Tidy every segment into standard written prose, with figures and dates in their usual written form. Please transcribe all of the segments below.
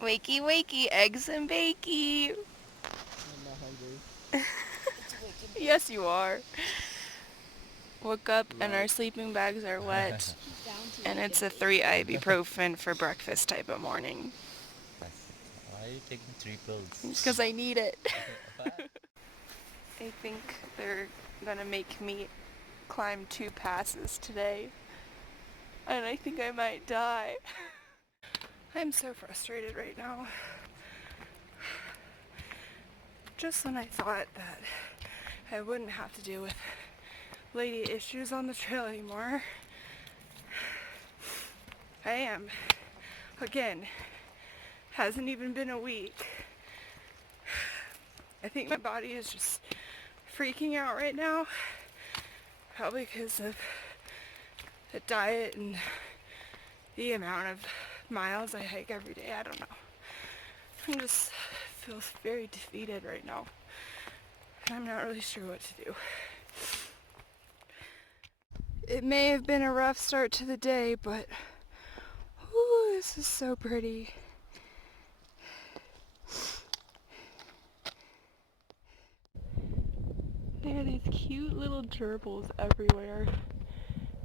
Wakey, wakey, eggs and bakey. I'm not hungry. Yes, you are. Woke up and our sleeping bags are wet, and it's a 3 ibuprofen for breakfast type of morning. Why are you taking 3 pills? Because I need it. I think they're gonna make me climb 2 passes today, and I think I might die. I'm so frustrated right now. Just when I thought that I wouldn't have to deal with lady issues on the trail anymore, I am. Again, hasn't even been a week. I think my body is just freaking out right now, probably because of the diet and the amount of miles I hike every day. I don't know. I'm just feel very defeated right now. I'm not really sure what to do. It may have been a rough start to the day, but ooh, this is so pretty. There are these cute little gerbils everywhere.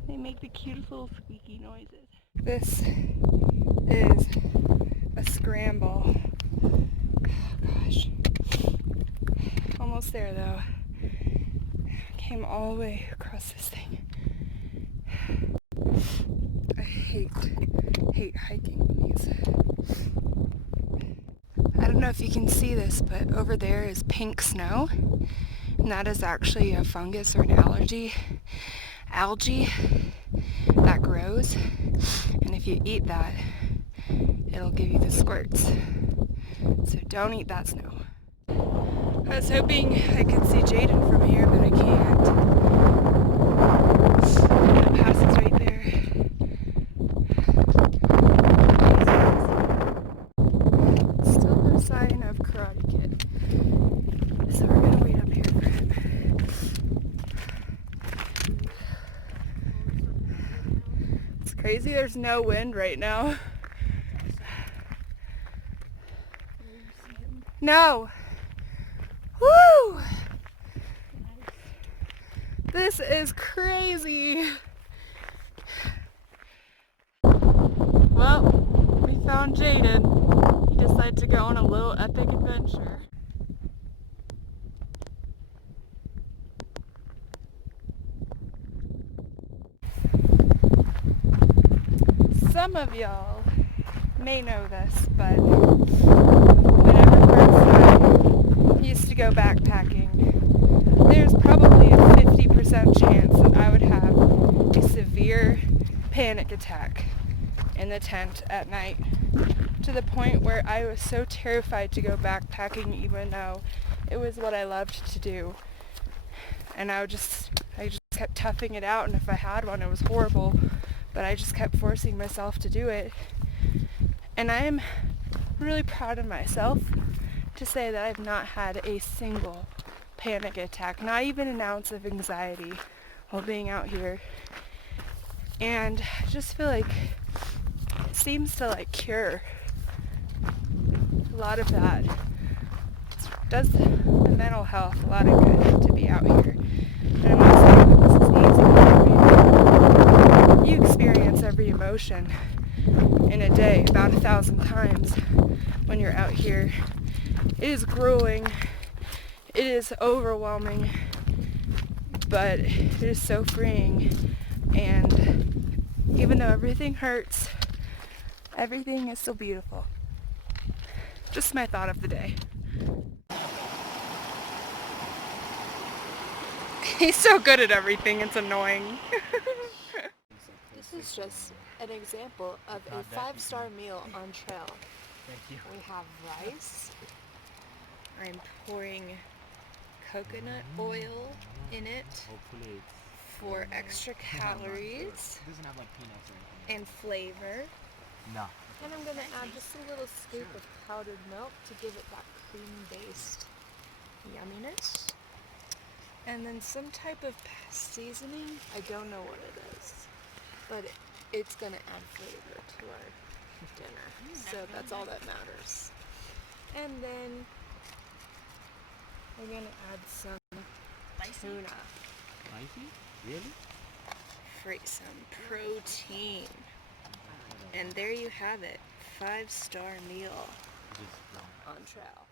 They make the cutest little squeaky noises. This is a scramble. Oh, gosh. Almost there though. Came all the way across this thing. I hate hiking these. I don't know if you can see this, but over there is pink snow. And that is actually a fungus or an algae that grows. And if you eat that, it'll give you the squirts. So don't eat that snow. I was hoping I could see Jaden from here, but I can't. That pass is right there. Still no sign of Karate Kid. So we're gonna wait up here for him. It's crazy there's no wind right now. No! Woo! This is crazy! Well, we found Jaden. He decided to go on a little epic adventure. Some of y'all may know this, but whenever Brooks and I used to go backpacking, there's probably a 50% chance that I would have a severe panic attack in the tent at night, to the point where I was so terrified to go backpacking even though it was what I loved to do. And I just kept toughing it out, and if I had one, it was horrible, but I just kept forcing myself to do it. And I am really proud of myself to say that I've not had a single panic attack, not even an ounce of anxiety while being out here. And I just feel like it seems to cure a lot of that. It does the mental health a lot of good to be out here. And I'm not saying that this is easy. You experience every emotion in a day about 1,000 times when you're out here. It is grueling. It is overwhelming, but it is so freeing. And even though everything hurts, everything is still beautiful. Just my thought of the day. He's so good at everything, it's annoying. This is just an example of a 5-star meal on trail. Thank you. We have rice. I'm pouring coconut oil in it Hopefully for extra calories it doesn't have peanuts or anything. and flavor. No. And I'm going to add just a little scoop of powdered milk to give it that cream-based yumminess. And then some type of seasoning. I don't know what it is, but it's going to add flavor to our dinner. So that's all that matters. And then we're gonna add some tuna. Spicy? Really? For some protein. And there you have it. 5-star meal on trail.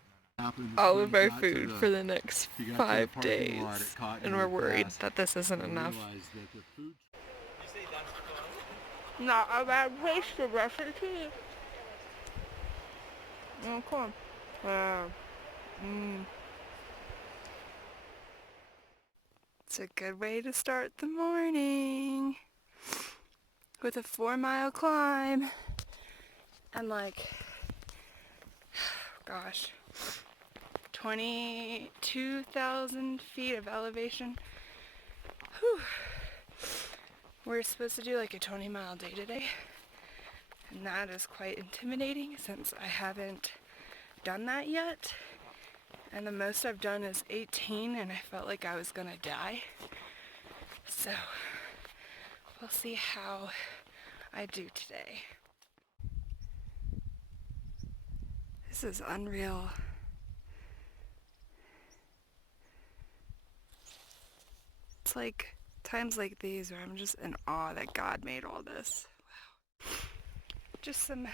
All of our food for the next 5 days. And we're worried that this isn't enough. Not a bad place to brush your teeth. Oh, cool. It's a good way to start the morning with a 4-mile climb and like, gosh, 22,000 feet of elevation. Whew. We're supposed to do like a 20-mile day today, and that is quite intimidating since I haven't done that yet. And the most I've done is 18, and I felt like I was gonna die. So we'll see how I do today. This is unreal. It's like times like these where I'm just in awe that God made all this. Wow. Just some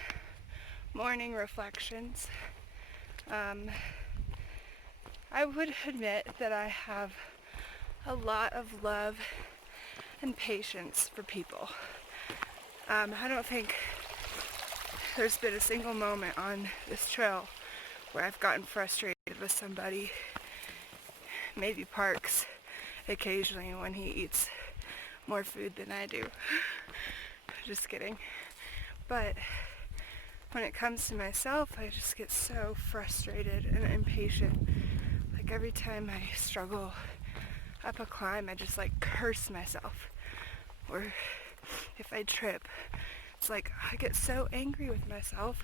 morning reflections. I would admit that I have a lot of love and patience for people. I don't think there's been a single moment on this trail where I've gotten frustrated with somebody. Maybe Parks occasionally when he eats more food than I do. Just kidding. But when it comes to myself, I just get so frustrated and impatient. Like every time I struggle up a climb, I just like curse myself. Or if I trip, it's like I get so angry with myself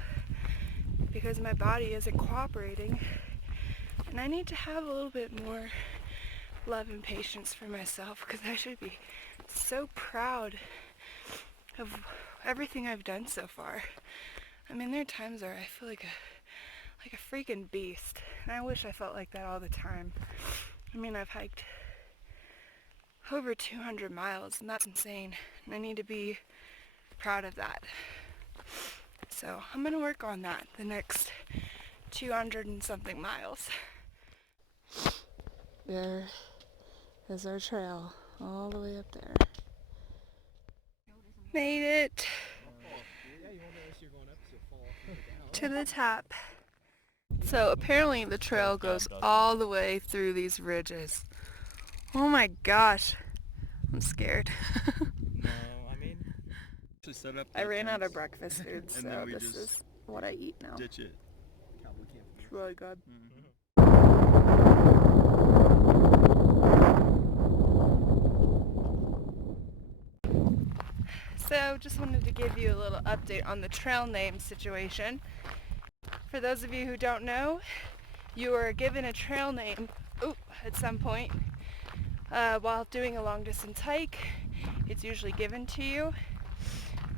because my body isn't cooperating. And I need to have a little bit more love and patience for myself because I should be so proud of everything I've done so far. I mean, there are times where I feel like a freaking beast, and I wish I felt like that all the time. I mean, I've hiked over 200 miles, and that's insane, and I need to be proud of that. So I'm gonna work on that the next 200 and something miles. There is our trail all the way up there. Made it to the top. So apparently the trail goes all the way through these ridges. Oh my gosh, I'm scared. No, I mean, to set up. I ran out of breakfast food, so this is what I eat now. Ditch it. It's really good. So just wanted to give you a little update on the trail name situation. For those of you who don't know, you are given a trail name at some point while doing a long distance hike. It's usually given to you.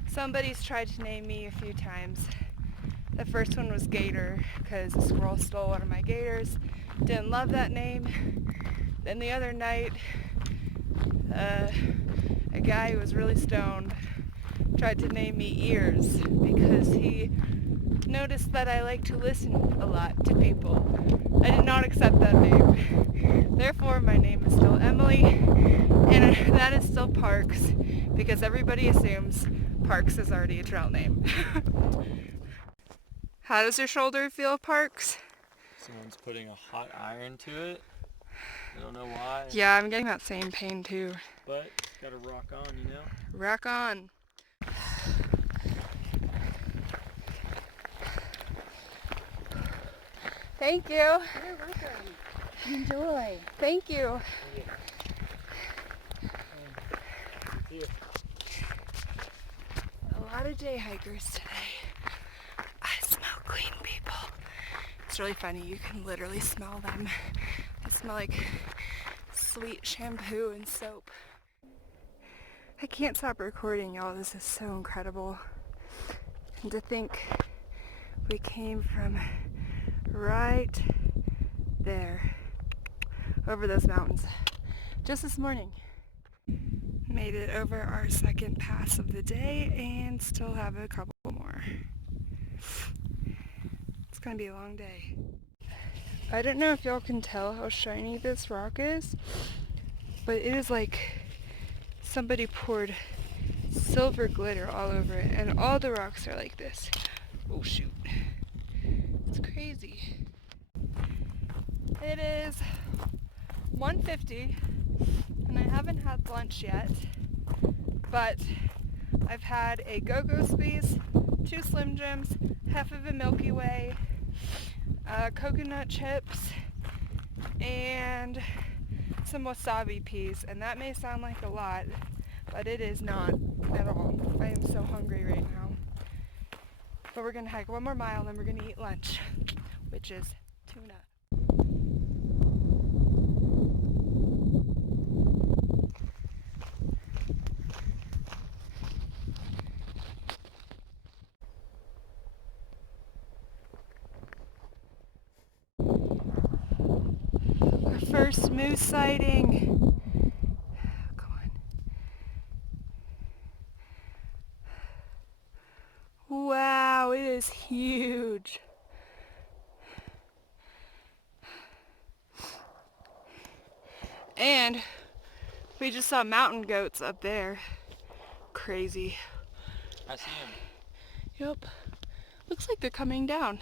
Somebody's tried to name me a few times. The first one was Gator because a squirrel stole one of my gators. Didn't love that name. Then the other night, a guy who was really stoned tried to name me Ears because he noticed that I like to listen a lot to people. I did not accept that name. Therefore, my name is still Emily, and that is still Parks because everybody assumes Parks is already a trail name. How does your shoulder feel, Parks? Someone's putting a hot iron to it. I don't know why. Yeah, I'm getting that same pain too. But gotta rock on, you know? Rock on. Thank you. You're welcome. Enjoy. Thank you. A lot of day hikers today. I smell clean people. It's really funny. You can literally smell them. They smell like sweet shampoo and soap. I can't stop recording, y'all. This is so incredible. And to think We came from right there, over those mountains, just this morning. Made it over our second pass of the day and still have a couple more. It's gonna be a long day. I don't know if y'all can tell how shiny this rock is, but it is like somebody poured silver glitter all over it, and all the rocks are like this. Oh shoot. It's crazy. It is 1:50 and I haven't had lunch yet, but I've had a go-go squeeze, 2 Slim Jims, half of a Milky Way, coconut chips, and some wasabi peas, and that may sound like a lot, but it is not at all. I am so hungry right now. But we're gonna hike 1 more mile and then we're gonna eat lunch, which is tuna. Our first moose sighting. Come on. Wow, it is huge. And we just saw mountain goats up there. Crazy. I see him. Yep. Looks like they're coming down.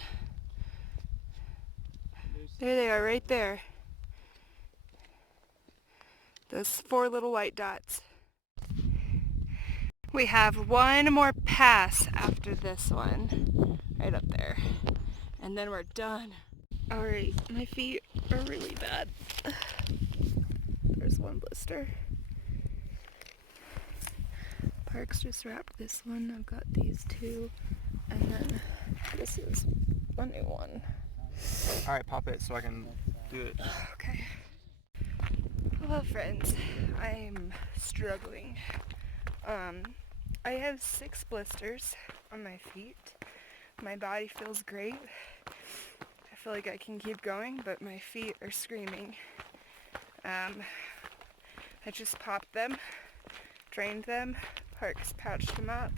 There they are, right there. Those 4 little white dots. We have 1 more pass after this one, right up there. And then we're done. Alright, my feet are really bad. There's 1 blister. Parks just wrapped this one. I've got these 2. And then this is a new one. Alright, pop it so I can do it. Okay. Well, friends, I'm struggling. I have 6 blisters on my feet. My body feels great. I feel like I can keep going, but my feet are screaming. I just popped them, drained them, Parks patched them up.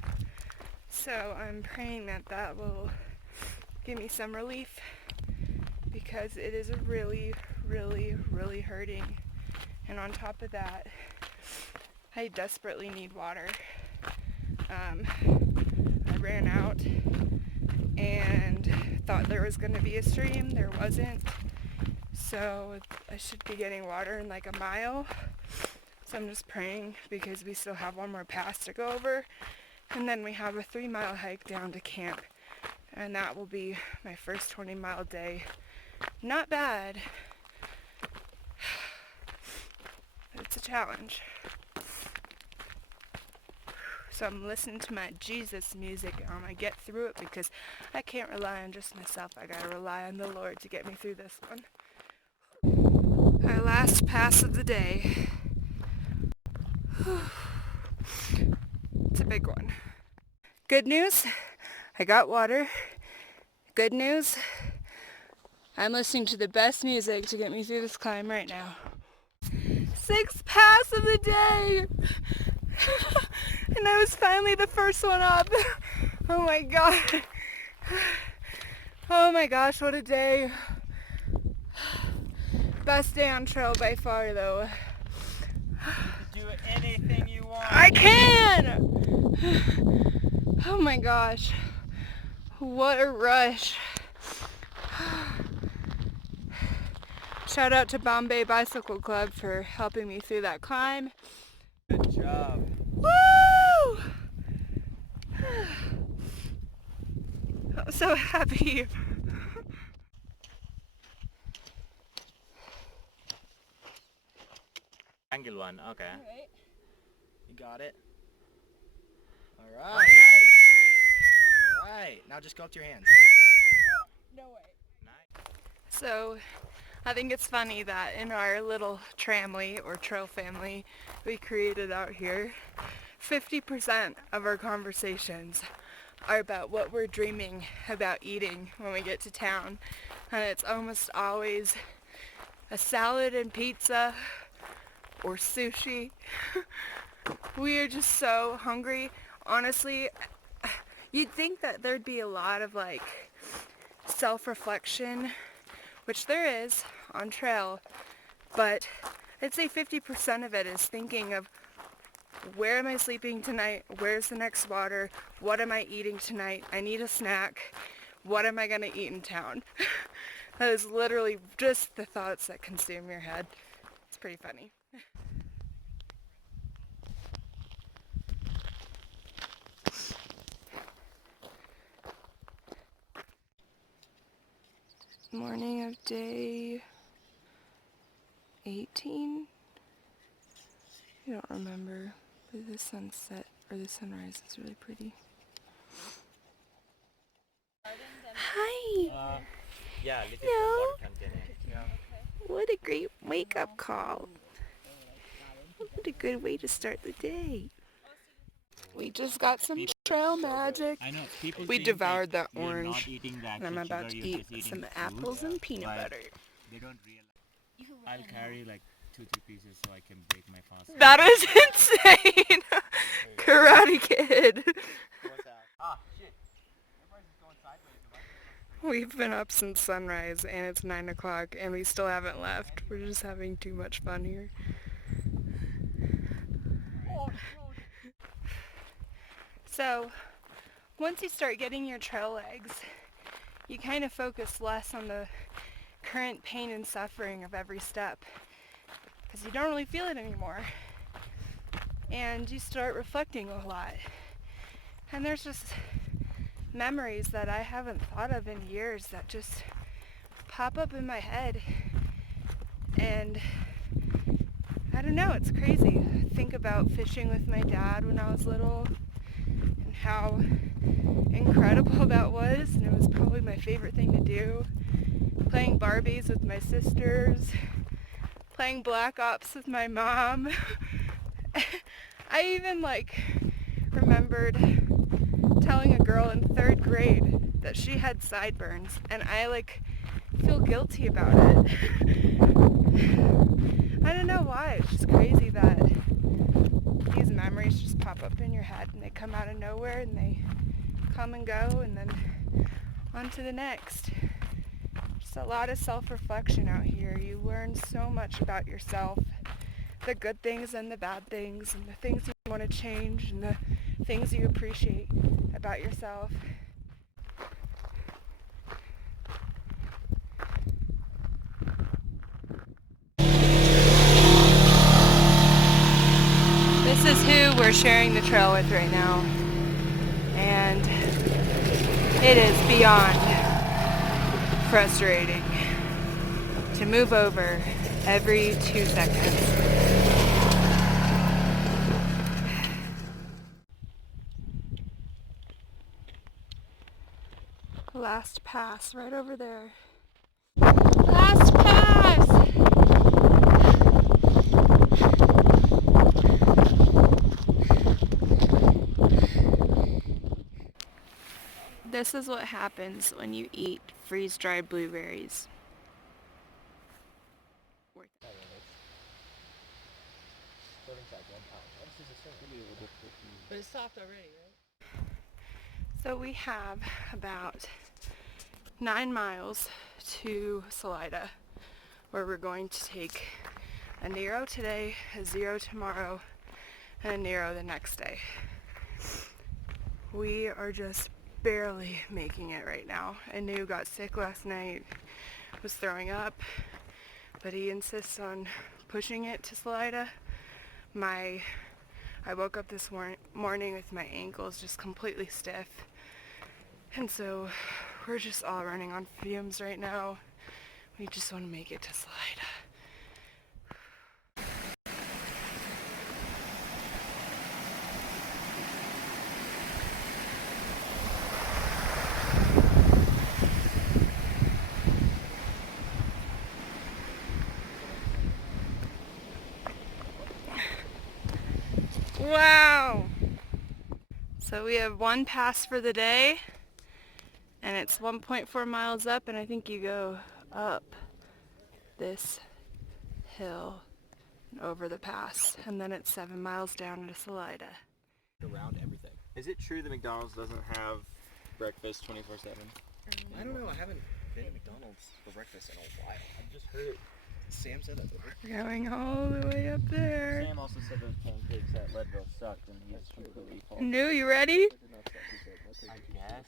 So I'm praying that that will give me some relief, because it is really, really, really hurting. And on top of that, I desperately need water. I ran out and thought there was going to be a stream. There wasn't. So I should be getting water in like a mile. So I'm just praying, because we still have 1 more pass to go over. And then we have a 3-mile hike down to camp. And that will be my first 20-mile day. Not bad. But it's a challenge. So I'm listening to my Jesus music and I'm gonna get through it, because I can't rely on just myself. I gotta rely on the Lord to get me through this one. Our last pass of the day. It's a big one. Good news, I got water. Good news, I'm listening to the best music to get me through this climb right now. 6th pass of the day! And I was finally the first one up. Oh my god. Oh my gosh, what a day. Best day on trail by far, though. You can do anything you want. I can! Oh my gosh. What a rush. Shout out to Bombay Bicycle Club for helping me through that climb. Good job. Woo! I'm so happy. Angle one, okay. Alright. You got it. All Oh, right. nice. All right. Now just go up to your hands. No way. Nice. So, I think it's funny that in our little tramily or trail family we created out here, 50% of our conversations are about what we're dreaming about eating when we get to town. And it's almost always a salad and pizza or sushi. We are just so hungry. Honestly, you'd think that there'd be a lot of like self-reflection, which there is on trail, but I'd say 50% of it is thinking of where am I sleeping tonight? Where's the next water? What am I eating tonight? I need a snack. What am I gonna eat in town? That is literally just the thoughts that consume your head. It's pretty funny. Morning of day 18? I don't remember, but the sunset or the sunrise is really pretty. Hi! Yeah, little Hello. water container. Yeah. What a great wake-up call. What a good way to start the day. We just got some trail magic. I know people We think devoured that you're orange, not eating the and I'm actual about sugar, to you're eat just eating some fruit, apples and peanut but butter. They don't realize. I'll carry like 2-3 pieces so I can break my fast. That is insane! Karate Kid! What's that? Ah, shit. Everybody's just going sideways. We've been up since sunrise and it's 9 o'clock and we still haven't left. We're just having too much fun here. So, once you start getting your trail legs, you kind of focus less on the current pain and suffering of every step because you don't really feel it anymore. And you start reflecting a lot. And there's just memories that I haven't thought of in years that just pop up in my head. And I don't know, it's crazy. I think about fishing with my dad when I was little and how incredible that was, and it was probably my favorite thing to do. Playing Barbies with my sisters, playing Black Ops with my mom. I even remembered telling a girl in 3rd grade that she had sideburns, and I feel guilty about it. I don't know why, it's just crazy that these memories just pop up in your head and they come out of nowhere and they come and go and then on to the next. Just a lot of self-reflection out here. You learn so much about yourself, the good things and the bad things, and the things you want to change and the things you appreciate about yourself. This is who we're sharing the trail with right now, and it is beyond frustrating to move over every 2 seconds. Last pass right over there. Last pass! This is what happens when you eat freeze-dried blueberries. But it's soft already, right? So we have about 9 miles to Salida, where we're going to take a Nero today, a Zero tomorrow, and a Nero the next day. We are just barely making it right now. Anu got sick last night, was throwing up, but he insists on pushing it to Salida. I woke up this morning with my ankles just completely stiff, and so we're just all running on fumes right now. We just want to make it to Salida. Wow! So we have one pass for the day, and it's 1.4 miles up, and I think you go up this hill and over the pass, and then it's 7 miles down to Salida. Around everything. Is it true that McDonald's doesn't have breakfast 24/7? I don't know. I haven't been to McDonald's for breakfast in a while. I've just heard it. Sam said that. We're going all the way up there. Sam also said those pancakes at Leadville sucked, and he's completely false. New, you ready? I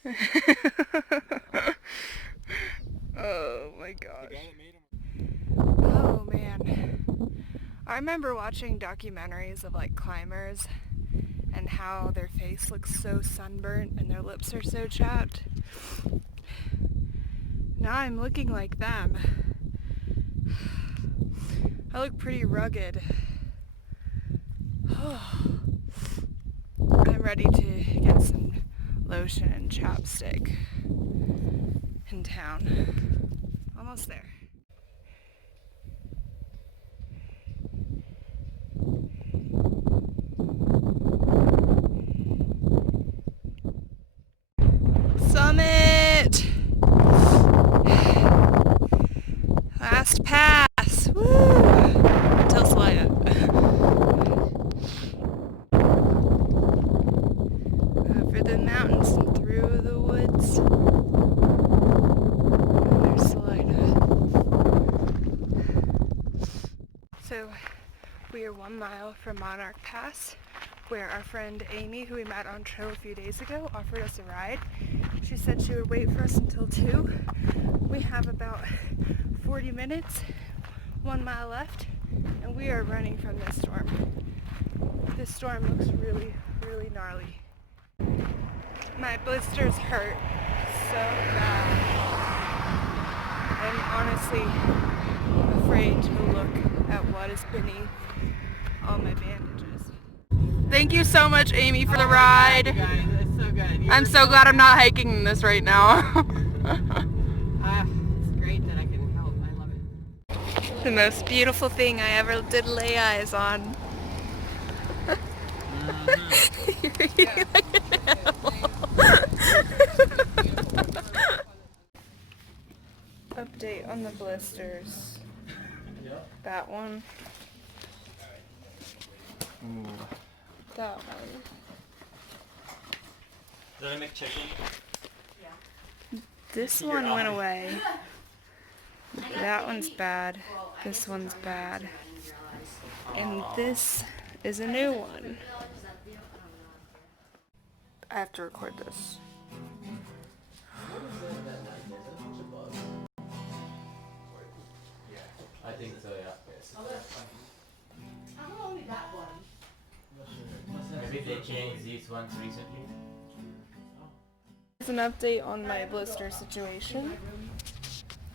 guess. Oh my gosh. Oh man. I remember watching documentaries of like climbers and how their face looks so sunburnt and their lips are so chapped. Now I'm looking like them. I look pretty rugged. I'm ready to get some lotion and chapstick in town. Almost there. Summit! Last pass! Woo! Until Salida. Over the mountains and through the woods. There's Salida. So we are 1 mile from Monarch Pass, where our friend Amy, who we met on trail a few days ago, offered us a ride. She said she would wait for us until 2. We have about 40 minutes, 1 mile left, and we are running from this storm. This storm looks really, really gnarly. My blisters hurt so bad. I'm honestly afraid to look at what is beneath all my bandages. Thank you so much, Amy, for the ride. Guys, it's so good. I'm so glad I'm not hiking this right now. It's great that I can help. I love it. The most beautiful thing I ever did lay eyes on. Update on the blisters. That one. That one. Did I make chicken? This one went away. That one's bad. This one's bad. And this is a new one. I have to record this. I think so, yeah. Maybe they changed these ones recently. Here's an update on my blister situation.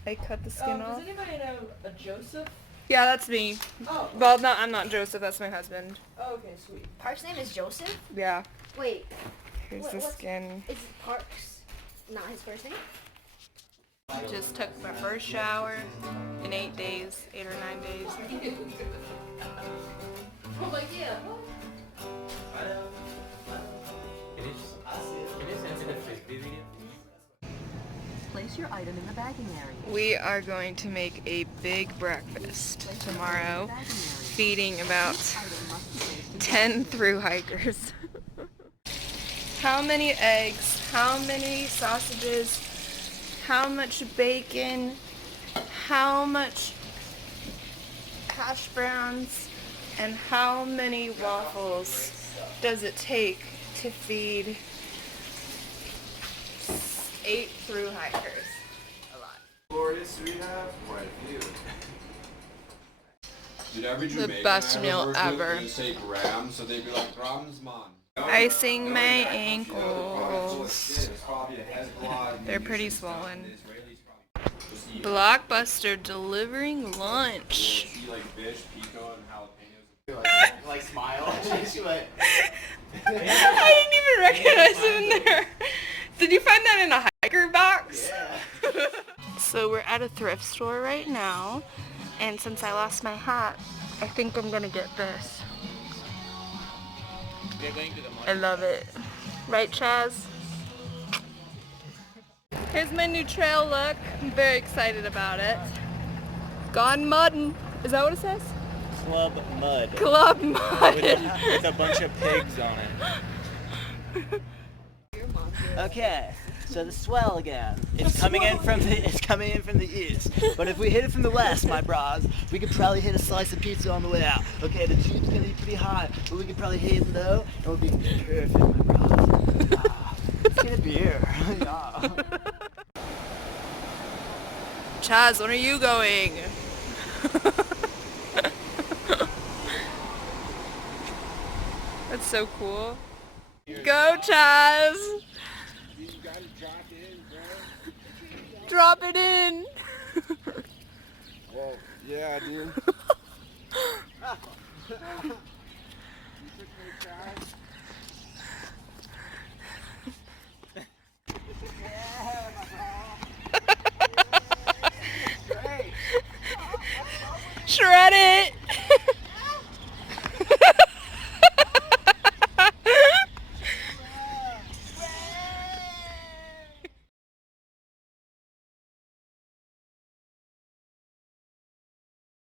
I cut the skin off. Does anybody know a Joseph? Yeah, that's me. Oh. Well, no, I'm not Joseph. That's my husband. Oh, okay, sweet. Park's name is Joseph? Yeah. Wait, Here's the skin. is Parks not his first name? Just took my first shower in 8 days, 8 or 9 days. Oh my god. Place your item in the bagging area. We are going to make a big breakfast tomorrow, feeding about 10 thru-hikers. How many eggs, how many sausages, how much bacon, how much hash browns, and how many waffles does it take to feed 8 thru-hikers? A lot. Glorious, we have quite a few. Dude, every The Jamaican best I meal worked with, ever. They say grams, so they'd be like, grams, man. Icing my ankles. They're pretty swollen. Blockbuster delivering lunch. Like smile. She like. I didn't even recognize him in there. Did you find that in a hiker box? Yeah. So we're at a thrift store right now, and since I lost my hat, I think I'm gonna get this. We're going to the I love it. Right, Chaz? Here's my new trail look. I'm very excited about it. Gone muddin'. Is that what it says? Club Mud. Club Mud. With a bunch of pigs on it. Okay, so the swell again. It's coming in from the east. But if we hit it from the west, my bras, we could probably hit a slice of pizza on the way out. Okay, the tube's gonna be pretty high, but we could probably hit it low, and we'll be perfect, my bras. Let's get a beer. Yeah. Chaz, when are you going? That's so cool. Go, Chaz! You gotta drop in, bro. Drop it in! Well, yeah, dude. Shred it!